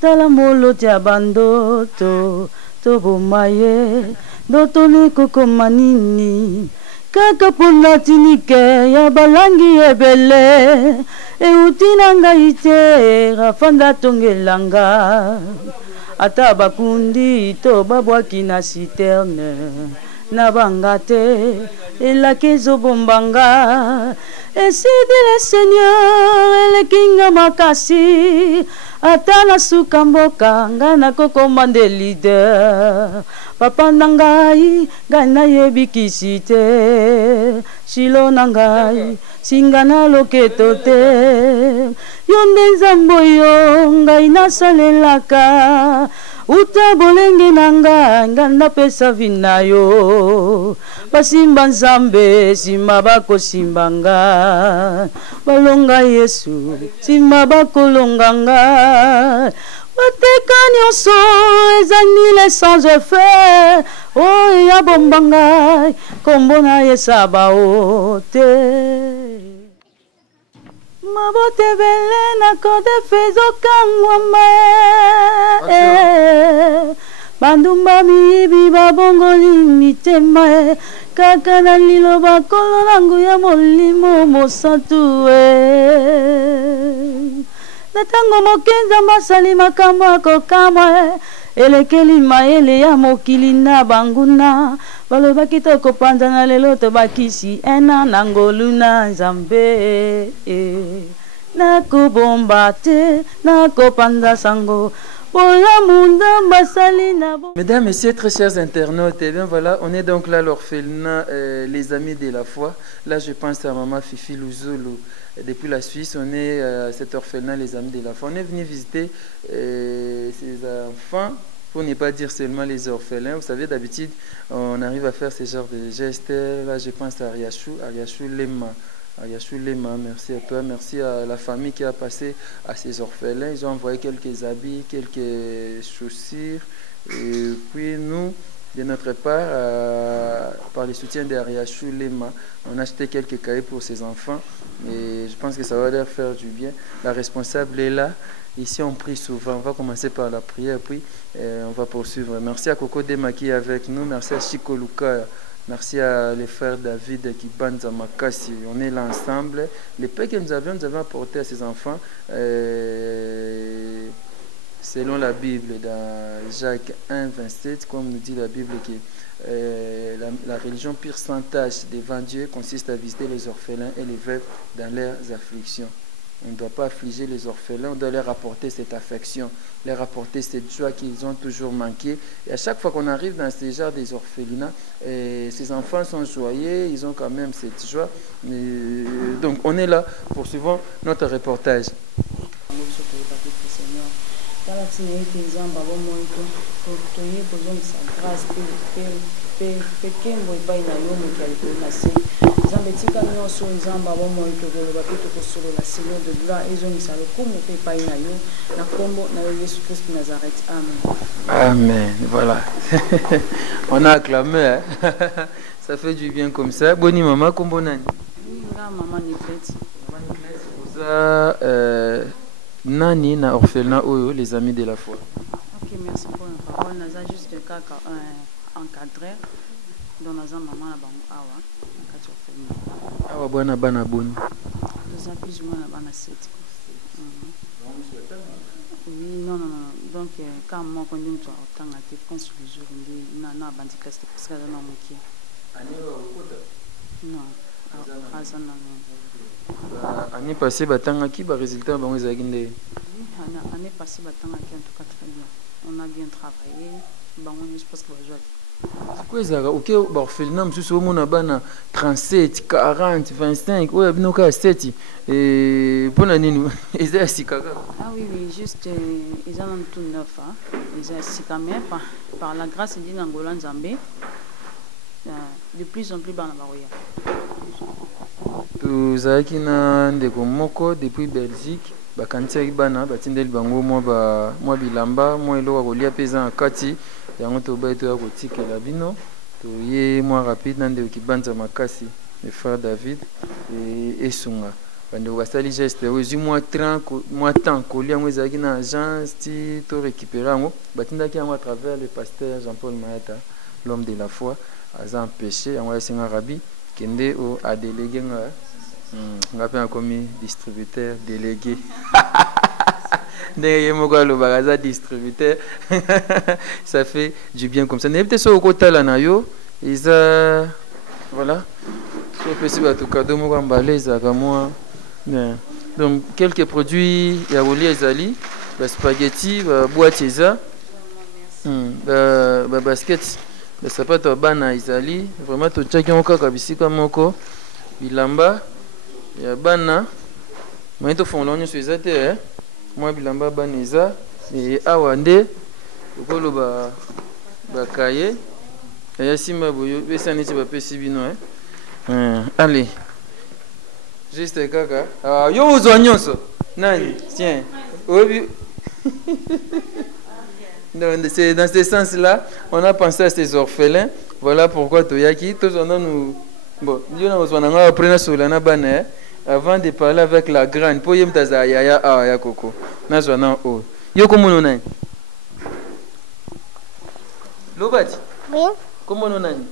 tala molo tia bandoto tobomaye dotone kokoma nini kaka pona tinike ya balangi ebele euti na ngai te rafanda tongelanga ata bakundi to babwaki na citerne na banga te elaki ezobombanga esidi le seigneur elekinga makasi ata nasuka mboka nga nakokoma nde leader papa na ngai ngai nayebikisi te shilo na ngai singa na loketo te yo nde nzambe oyo ngai nasalelaka uta bolenge na ngai nga napesa vina yo basimba nzambe nsima bakosimba nga balonga yesu nsima bakolonga nga bateka nyonso ezali l'essence fait oyo ya bomba ngai kombo na yesa bao te mabotebele na kode fezokangwama bandumba miyibi babongoli mitema kaka na liloba kolo nangu ya molimo mosantu na tango mokenza masali makambo akokamwa elekeli mayele ya mokili na banguna balobaki tokopanzana lelo tobakisi ena na ngolu na nzambe nakobomba te nakopanza sango. Mesdames, Messieurs, très chers internautes, et bien voilà, on est donc là, l'orphelinat, les amis de la foi. Là, je pense à maman Fifi Luzulu. Depuis la Suisse, on est à cet orphelinat, les amis de la foi. On est venu visiter ces enfants, pour ne pas dire seulement les orphelins. Vous savez, d'habitude, on arrive à faire ce genre de gestes. Là, je pense à Ariachou Lema. Ariachou Lema, merci à toi, merci à la famille qui a passé à ces orphelins. Ils ont envoyé quelques habits, quelques chaussures. Et puis nous, de notre part, par le soutien d'Ariachou Lema, on a acheté quelques cahiers pour ces enfants. Et je pense que ça va leur faire du bien. La responsable est là. Ici, on prie souvent. On va commencer par la prière, puis on va poursuivre. Merci à Coco Dema qui est avec nous. Merci à Chico Luka. Merci à les frères David qui bandent à Makassi. On est là ensemble. Les paix que nous avions apporté à ces enfants, selon la Bible, dans Jacques 1, 27, comme nous dit la Bible, que la religion pure sans tâche devant Dieu consiste à visiter les orphelins et les veuves dans leurs afflictions. On ne doit pas affliger les orphelins, on doit leur apporter cette affection, leur apporter cette joie qu'ils ont toujours manqué. Et à chaque fois qu'on arrive dans ces genres des orphelinats, ces enfants sont joyeux, ils ont quand même cette joie. Donc on est là, poursuivons notre reportage. Amen. Voilà. On a acclamé. Hein? Ça fait du bien comme ça. Boni maman, comment nani? Maman Niklette. Nani na orphelinat oyo, les amis de la foi. Ok, merci pour la parole. Nous avons juste le cas encadré. Dans la maman la bango awa. Awa bwana bana boni. Nous avons plus ou moins la bana 7. Oui, non. Donc, quand moi, quand on est en temps, on pense le jour, on a un bandit classe parce que on a manqué. Non. Année passée, batanga qui ba résultat bango ezaginde. Année passée, batanga qui en tout cas très bien. On a bien travaillé. Bango je pense que va jouer. Quoi ça? Ok, orphelinat monsieur au mona bana 37, 40, 25, ouais binoka 7 et pour l'année nous ils étaient assis kaka. Ah oui, juste ils ont tout neuf hein. Ils ont assis quand même par la grâce de Nangola Nzambe. De plus en plus bana baroya. Tuzaki na ndeko moko depuis Belgique bakantia bana batindeli bango moi bilamba moi eloko kolia pesa en kati yango to ba to ya kotikela bino to ye moi rapide na ndeko kibanza makasi le frère David et Esunga bandeko basali geste ozwi mwa temps kolia yango ezalaki na agence ti to récupéré yango batindaki yango à travers le pasteur Jean-Paul Mayata, l'homme de la foi, aza empêché yango asenga rabi kende o adélégué nga nga mpe nakomi distributeur délégué ndenge ye moko alobaka aza distributeur ça fait du bien comme ça nayebi te soki okotala na yo eza voilà so opesi bato kado moko ambala ezalaka mwa donc quelques produits ya kolia ezali baspaghetti baboîte eza babasket basapato ya bana ezali vraiment totiaki yango kaka bisika moko bilamba ya bana mai tofongola nyonso eza te mwa bilamba ya bana eza awa nde okoloba bakaye ya simba boyo pesa neti bapesi bino allez juste kaka yo ozwa nyonso nani tiens oyebi c'est dans ce sens là on a pensé à ces orphelins, voilà pourquoi toyaki tozona nous bon yo na ozwa nanga après na sola na bana avant de parler avec la grande po yem taza ya ya koko na zona o yo komono nani lobati oui komono nani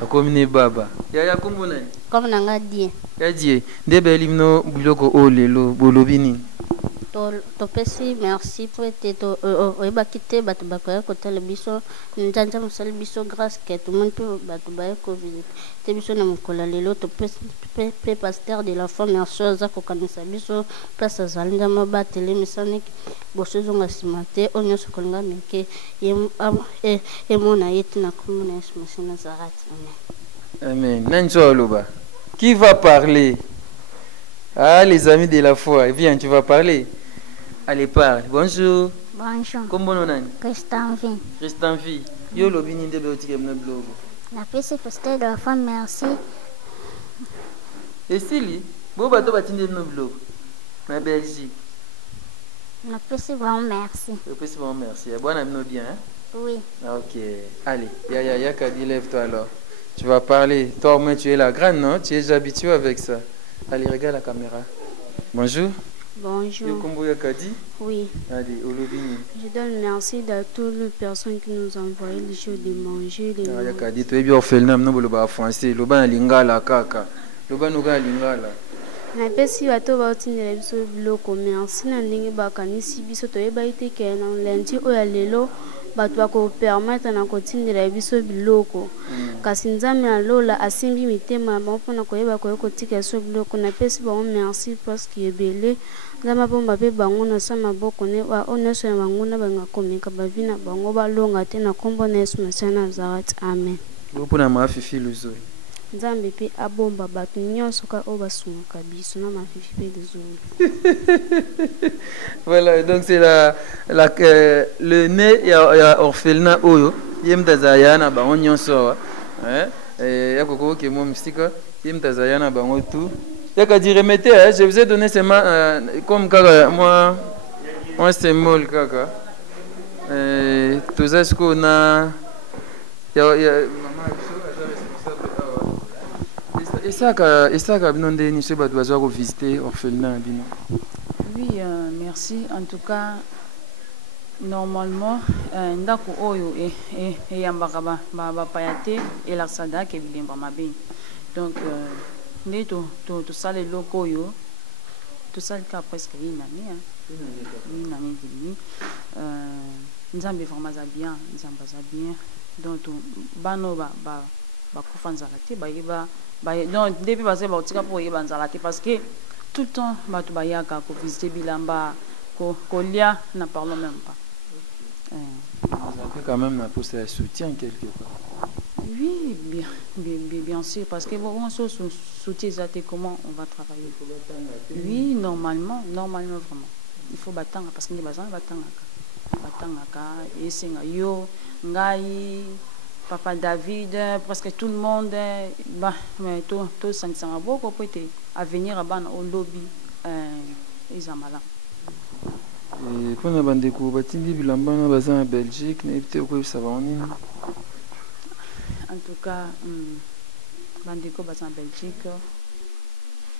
akomine baba ya kombo nani comme nanga die ya die nde belimno biloko o lelo bolobi nini topesi merci po ete oyebaki te bato bakoya kotala biso nzanza mosali biso grâce ke tomoni mpe bato baye kovisite te biso na mokolo lelo topesi mpe pasteur de la foi merci aza kokanisa biso place azali nzambe batelemisani boso ezonga nsima te oyo nyonso kolinga meke emona ye te na kombo na yesu masi nazarate amen nani so aloba qui va parler? Ah, les amis de la foi, viens, tu vas parler. Allez, parle. Bonjour. Bonjour. Comment on a? Christian-Vie. Christian-Vie. Yo lobini de l'autre blog. La paix pasteur de la foi, merci. Et Sili, bon bateau batine de blog. Ma Belgique. La paix bon, merci. La paix bon, merci. Bon, ami bien, hein? Oui. Ok. Allez, ya Kadi, lève-toi alors. Tu vas parler. Toi, au moins, tu es la grande, non? Tu es déjà habitué avec ça. Allez, regarde la caméra. Bonjour. Bonjour. Oui. Allez, je donne merci à toutes les personnes qui nous ont envoyé les choses de manger. Tu es bien orphelin, nous sommes français. Nous sommes lingala kaka. Nous sommes lingala. Na pesi bato ba otindela biso biloko merci na ndenge bakanisi biso toyeba ite ke na lundi oyo lelo bato bakopermettre na kotindela biso biloko kasi nzambe alola asimbi mitema bango mpona koyeba kotika biso biloko na pesi bango merci parce que ebele nzambe bomba mpe bango na sa maboko ne oyo nyonso ya bango na banga komeka bavi na bango balonga te na nkombo na yesu masiya nazareth amen mpona mafifi luzoi nzambe pe abomba bato nyonso ka oyo basungaka biso na mafifi pe luzoi. Voilà, donc c'est le nez ya orphelinat oyo yemtaza na bango nyonso ya koko ke mo mystique yemtaza na bango tout yaka di remettez je vous ai donné seulement comme kaka moi un symbole kaka tout ça ce qu'on a ya mama esaka bino nde ni so bato bazwa kovisite orphelinat bino. Oui, merci. En tout cas, normalement, ndako oyo eyambaka bapayate elaksada ke bilemba mabe. Donc, nde tosala eloko oyo tosalika presque une année et demie. Nzambe vraiment aza bien, nzambe aza bien. Donc bano bakufa nzala te bayeba donc depuis bazali bakotika mpo koyeba nzala te parce que tout le temps bato bayaka kovisite bilamba kolia na parlons même pas. Quand même na poste de soutien quelque part. Oui, bien sûr, parce que bon, on se soutient comment on va travailler. Oui, normalement vraiment. Il faut batanga parce que les bazans batangaka et c'est yo ngai Papa David, presque tout le monde, mais tout ça ne beaucoup peut à venir au lobby, ils ont malin. Et pour nous bandeko, batindi bilamba na bazan en Belgique, n'était quoi ça va en tout cas, bandeko baza en Belgique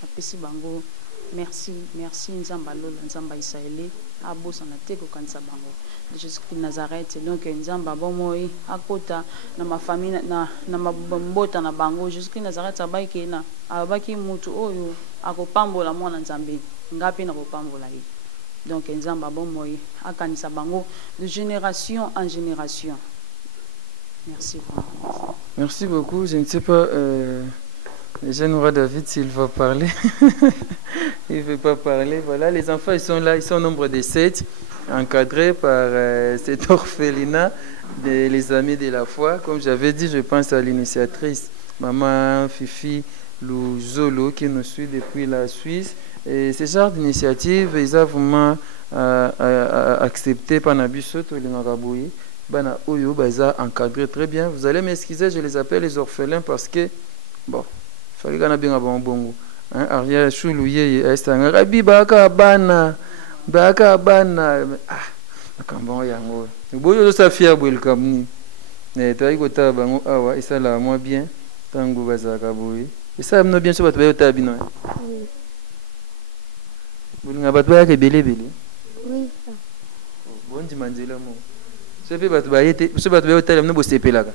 apesi bango merci nzamba lola nzamba israélien abosana te kokanisa bango de Jésus-Christ Nazareth donc nzamba bomoi akota na ma famille na mabota na bango Jésus-Christ Nazareth abaki na abaki mutu oyo akopambola mwana nzambe ngapi na kopambola ye donc nzamba bomoi akanisa bango de génération en génération. Merci beaucoup. Merci beaucoup. Je ne sais pas Jean-Noura David s'il va parler. Il ne veut pas parler. Voilà, les enfants, ils sont là, ils sont au nombre de 7, encadrés par cet orphelinat les amis de la foi. Comme j'avais dit, je pense à l'initiatrice, Maman Fifi Luzolo, qui nous suit depuis la Suisse. Et ce genre d'initiative, ils ont vraiment accepté par Nabiso Tolinaraboui. Bana Oyo, Baza encadré très bien. Vous allez m'excuser, je les appelle les orphelins parce que, bon, il fallait qu'on ait bien un bon bongo. Arrière, Choulouye, Estang, Rabi, Baka, Bana, ah, bon, yango. Boyo, ça fier, welcome. Et toi, il y a bango, ah ouais, et ça là, moi bien, tango, Baza, Kaboui. Et ça, nous bien sûr, tu vas être bien. Vous n'avez pas de bail à belé. Oui. Bon, tu m'as dit le mot. Ce fait battre baïté, ce battre baïté, nous bossons pelaga.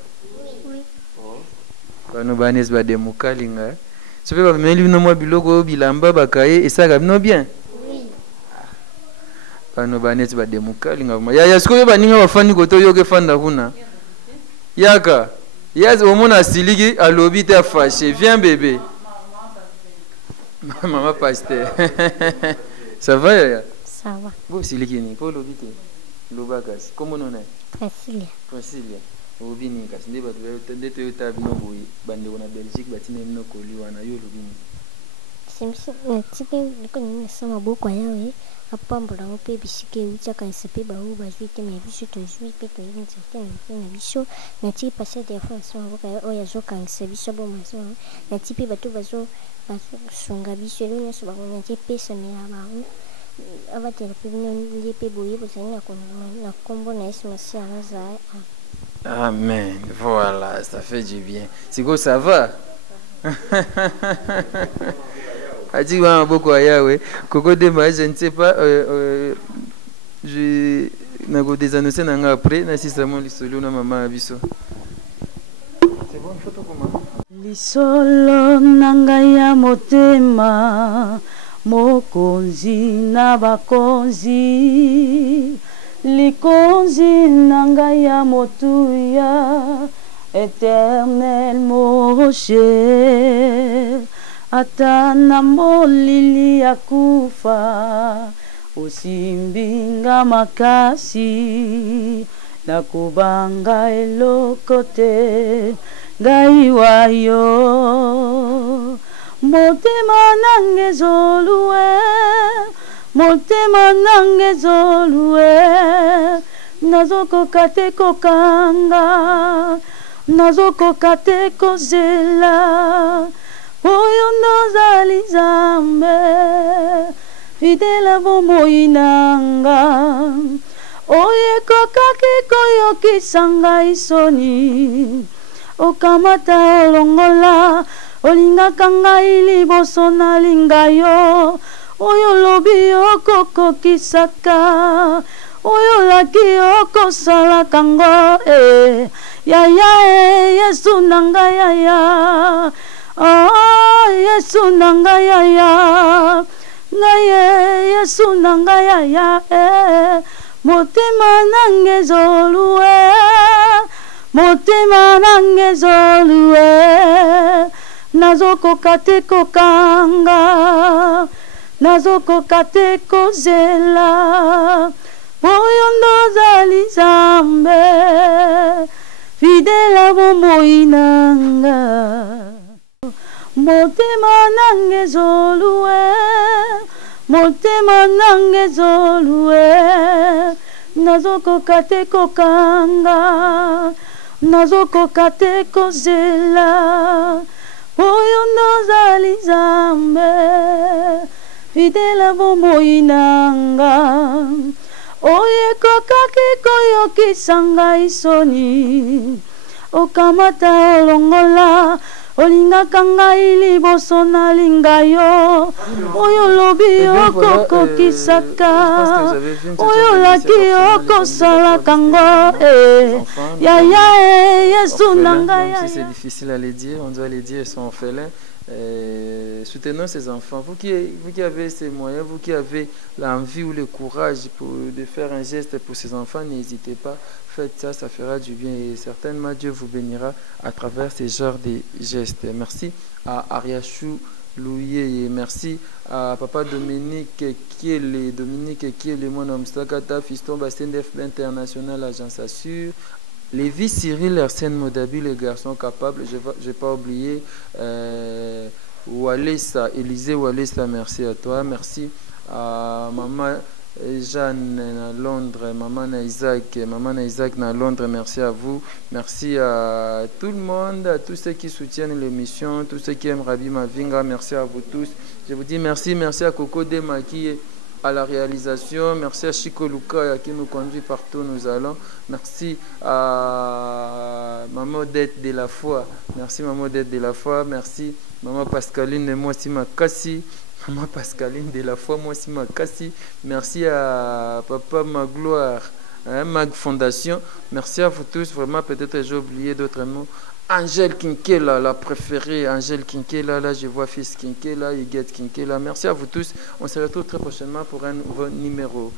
Oui. Oh. Nous banes bade mukalinga. Ce fait battre même nous moi bilogo bilamba bakaye et ça gagne nous bien. Oui. Nous banes bade mukalinga. Ya ce que baninga bafani koto yoke fanda kuna. Yaka. Yes, au monde a siligi à lobby t'es fâché. Viens bébé. Maman pasteur. Ça va ya? Ça va. Vous siligi ni pour lobby t'es. Lobakas. Comment on est? Priscilla. Obini kasi ndeba tu yotabi no boyi bande ona Belgique batine no koliwa na yo lobini. Simsi tipe niko ni sama boko yawe apambola ngope bisike ucha kanisa pe ba u bazwite me biso to jwi pe to yin certaine na biso na ti passer des fois so ngoka oya zo kanisa biso bo maso na ti pe bato bazo sunga biso lo nso ba na ti pesa me na ba abatela pe ndi pe boye bo sana na kombo na Yesu Masiya naza. Amen. Voilà, ça fait du bien. C'est quoi ça va? Adi wa beaucoup ayawe. Koko dema je ne sais pas je nago des annoncer nanga après na sisamo lisolo na mama biso. C'est bon photo comment? Lisolo nanga ya motema mokonzi na bakonzi likonzi nanga ya motuya éternel moche atana molili ya kufa osimbinga makasi nakubanga eloko te ngai wayo motema nange zolue motema nange zolue nazokoka te kokanga nazokoka te kozela oyo nozali Nzambe fidela bomoi nanga oyekokaki koyokisa ngai soni okamata olongola olingaka ngai liboso nalinga yo oyo lobi okokokisaka oyo laki okosalaka ngo yaya Yesu nanga yaya oh Yesu nanga yaya ngaye Yesu nanga yaya motema nange zolue motema nange zolue nazokoka te kokanga nazokoka te kozela oyo ndozali Nzambe fidela bomoi nanga motema nange zolue motema nange zolue nazokoka te kokanga nazokoka te kozela oyo ndozali Nzambe fidela bomoi nanga oyekokaki koyokisa ngai soni okamata olongola olingaka ngai liboso nalinga yo oyo lobi okokokisaka oyo laki okosalaka ngo yaya yesu na ngai. Si c'est difficile à les dire, on doit les dire, ils sont orphelins. Soutenons ces enfants. Vous qui avez ces moyens, vous qui avez l'envie ou le courage de faire un geste pour ces enfants, n'hésitez pas, faites ça, ça fera du bien et certainement Dieu vous bénira à travers ces genres de gestes. Merci à Ariachou Louye, merci à Papa Dominique qui est le mon homme Stakata, Fiston Bastien d'FB International, Agence Assure. Lévi Cyril Arsène Modabi, les garçons capables, je n'ai pas oublié. Walesa, Élisée Walesa, merci à toi. Merci à Maman Jeanne à Londres, Maman Isaac à Londres, merci à vous. Merci à tout le monde, à tous ceux qui soutiennent l'émission, tous ceux qui aiment Rabbi Mavinga, merci à vous tous. Je vous dis merci, merci à Coco Dema qui est à la réalisation, merci à Chico Luka qui nous conduit partout où nous allons, merci à Maman Odette de la Foi, merci Maman Odette de la Foi, merci Maman Pascaline de moi aussi ma Kassi, Maman Pascaline de la Foi, moi aussi ma Kassi, merci à Papa Magloire, Mag Fondation, merci à vous tous, vraiment peut-être j'ai oublié d'autres mots. Angèle Kinkela, la préférée, Angèle Kinkela, là je vois fils Kinkela, Huguette Kinkela. Merci à vous tous. On se retrouve très prochainement pour un nouveau numéro.